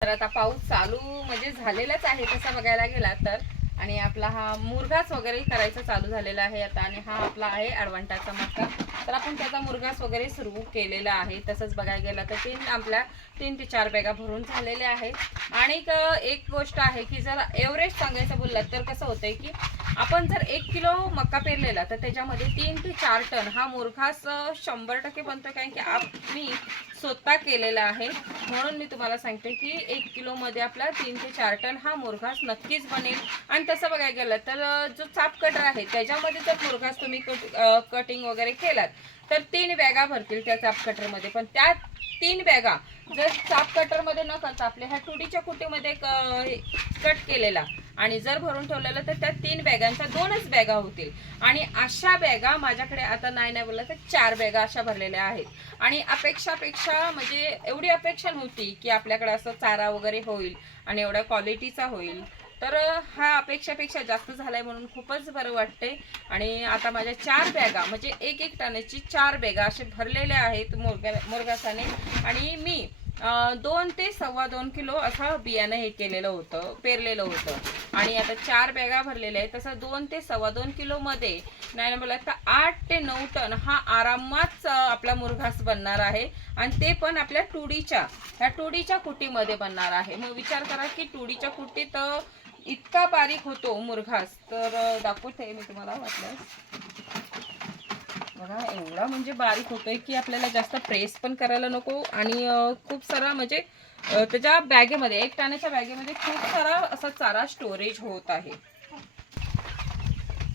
तर आता पाऊस चालू म्हणजे झालेलाच आहे तसा बघायला गेला तर. आणि आपला हा मुरघास वगैरे करायचा चालू झालेला आहे आता आणि हा आपला आहे अडवंटाचा मक्का तर आपण त्याचा मुरघास वगैरे सुरू केलेला आहे. तसंच बघायला गेला तर तीन आपल्या तीन ते चार बॅगा भरून झालेल्या आहेत. आणि एक- गोष्ट आहे की जर एव्हरेज सांगायचं बोललात तर कसं होतंय की आपण जर एक किलो मक्का पेरलेला तर त्याच्यामध्ये तीन ते चार टन हा मुरघास शंभर टक्के बनतो कारण की आप मी स्वतः केलेला आहे. म्हणून मी तुम्हाला सांगते की एक किलोमध्ये आपला तीन ते चार टन हा मुरघास नक्कीच बनेल. आणि तसं बघायला गेलं तर जो चाप कटर आहे त्याच्यामध्ये जर मुरघास तुम्ही कटिंग वगैरे केलात तर तीन बॅगा भरतील त्या चाप कटरमध्ये. पण त्या तीन बॅगा जर चाप कटरमध्ये न करता आपल्या ह्या टुडीच्या कुटीमध्ये कट केलेला आणि जर भरून ठेवलेलं तर त्या तीन बॅगांच्या दोनच बॅगा होतील. आणि अशा बॅगा माझ्याकडे आता नाही नाही बोललं तर चार बॅगा अशा भरलेल्या आहेत. आणि अपेक्षापेक्षा म्हणजे एवढी अपेक्षा नव्हती की आपल्याकडे असं चारा वगैरे होईल आणि एवढ्या क्वालिटीचा होईल. तर हा अपेक्षापेक्षा जास्त झालाय म्हणून खूपच बरं वाटते आणि आता माझ्या चार बॅगा म्हणजे एक एक टनाची चार बॅगा असे भरलेल्या आहेत मुरगा मुरगासाने. आणि मी दोन ते सव्वा दोन किलो असं बियाणं हे केलेलं होतं पेरलेलं होतं. आणि आता चार बॅगा भरलेल्या आहेत. तसं दोन ते सव्वा दोन किलोमध्ये नाही मला तर आठ ते नऊ टन हा आरामात आपला मुरघास बनणार आहे. आणि ते पण आपल्या टुडीच्या ह्या टुडीच्या कुटीमध्ये बनणार आहे. मग विचार करा की टुडीच्या कुटीत इतका बारीक होतो मुरघास. तर दाखवते मी तुम्हाला वाटलं बघा एवढा म्हणजे बारीक होतोय की आपल्याला जास्त प्रेस पण करायला नको. आणि खूप सारा म्हणजे त्याच्या बॅगेमध्ये एक टाण्याच्या बॅगेमध्ये खूप सारा असा चारा स्टोरेज होत आहे.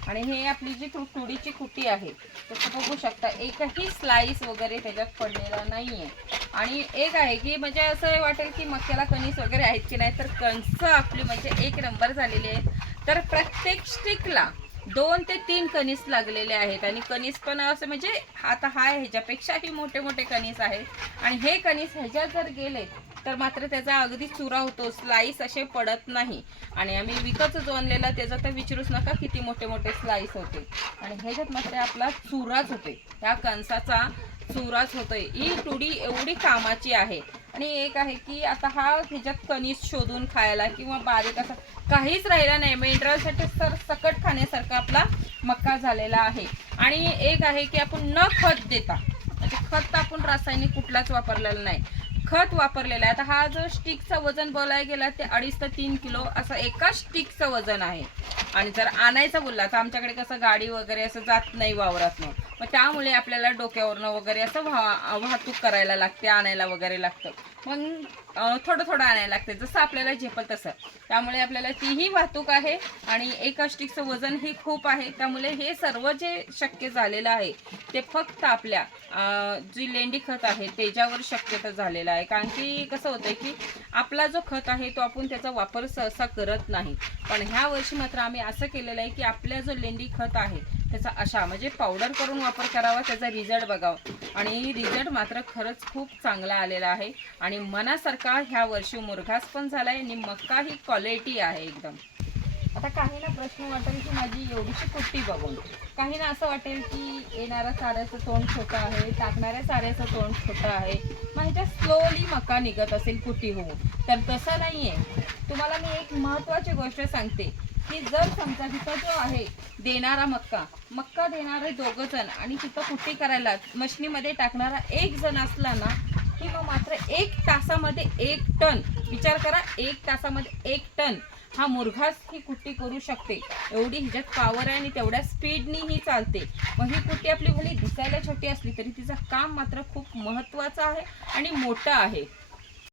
आणि हे आपली जी तुडीची कुटी आहे तसं बघू शकता एकही स्लाइस वगैरे त्याच्यात पडलेला नाहीये. आणि एक आहे की म्हणजे असं वाटेल की मक्याला कणीस वगैरे आहेत की नाही तर कणसं आपली म्हणजे एक नंबर झालेली आहे तर प्रत्येक स्टिकला दोन ते तीन कणीस लागलेले आहेत आणि कणीस पण असं म्हणजे आता हा ह्याच्यापेक्षाही मोठे मोठे कणीस आहेत. आणि हे कणीस ह्याच्यात जर गेले तर मात्र त्याचा अगदी चुरा होतो स्लाईस असे पडत नाही. आणि आम्ही विकत जो आणलेला त्याचा तर विचारूच नका किती मोठे मोठे स्लाईस होते. आणि ह्याच्यात मात्र आपला चुराच होते ह्या कणसाचा चुराच होतोय. ही टुडी एवढी कामाची आहे. आणि एक आहे की आता हा ह्याच्यात कणीस शोधून खायला किंवा बारीक असं काहीच राहिला नाही. मिनरलसाठी सर सकट खाण्यासारखा आपला मक्का झालेला आहे. आणि एक आहे की आपण न खत देता म्हणजे खत आपण रासायनिक कुठलाच वापरलेला नाही. खत वापरलेलं आहे. आता हा जो स्टिकचं वजन बोलायला गेला ते अडीच ते तीन किलो असं एका स्टिकचं वजन आहे. आणि जर आणायचं बोलला तर आमच्याकडे कसं गाडी वगैरे असं जात नाही वावरात मग त्यामुळे आपल्याला डोक्यावरनं वगैरे असं वा वाहतूक करायला लागते आणायला वगैरे लागतं. मग थोडं थोडं आणायला लागते. जसं आपल्याला झेपल तसं. त्यामुळे आपल्याला तीही वाहतूक आहे आणि एका स्टिकचं वजन हे खूप आहे. त्यामुळे हे सर्व जे शक्य झालेलं आहे ते फक्त आपल्या जी लेंडी खत आहे त्याच्यावर शक्यता झालेलं आहे. कारण की कसं होतं की आपला जो खत आहे तो आपण त्याचा वापर सहसा करत नाही. पण ह्या वर्षी मात्र आम्ही असं केलेलं आहे की आपल्या जो लेंडी खत आहे त्याचा अशा म्हणजे पावडर करून वापर करावा त्याचा रिझल्ट बघावा. आणि रिझल्ट मात्र खरंच खूप चांगला आलेला आहे. आणि मनासारखा ह्या वर्षी मुरघास पण झाला आहे आणि मक्का ही क्वालिटी आहे एकदम. आता काहींना प्रश्न वाटेल की माझी एवढीशी कुट्टी बघून. काहींना असं वाटेल की येणाऱ्या साऱ्याचं तोंड छोटं आहे टाकणाऱ्या साऱ्याचं तोंड छोटं आहे. मग ह्याच्यात स्लोली मका निघत असेल कुट्टी होऊन. तर तसं नाही आहे तुम्हाला मी एक महत्त्वाची गोष्ट सांगते. की जर समजा तिथं जो आहे देणारा मक्का मक्का देणारे दोघं जण आणि तिथं कुट्टी करायला मशनीमध्ये टाकणारा एक जण असला ना की मग मात्र एक तासामध्ये एक टन विचार करा एक तासामध्ये एक टन हा मुरघास ही कुट्टी करू शकते. एवढी ह्याच्यात पॉवर आहे आणि तेवढ्या स्पीडनी ही चालते. मग ही कुट्टी आपली भली दिसायला छोटी असली तरी तिचं काम मात्र खूप महत्त्वाचं आहे आणि मोठं आहे.